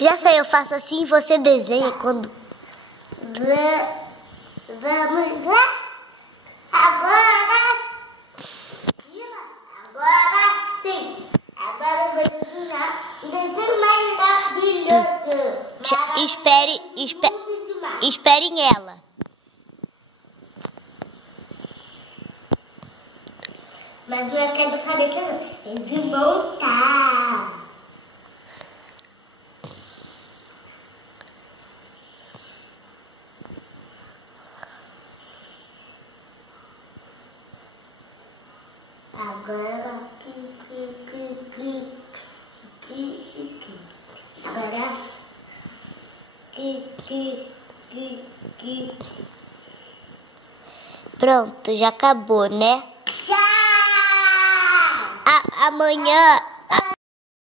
Já sei, eu faço assim e você desenha quando... Vamos lá? Agora sim. Agora eu vou desenhar um desenho maravilhoso. Esperem ela. Mas não é quebra-cabeça não, é de montar. Agora Pronto, já acabou, né? tchau! Amanhã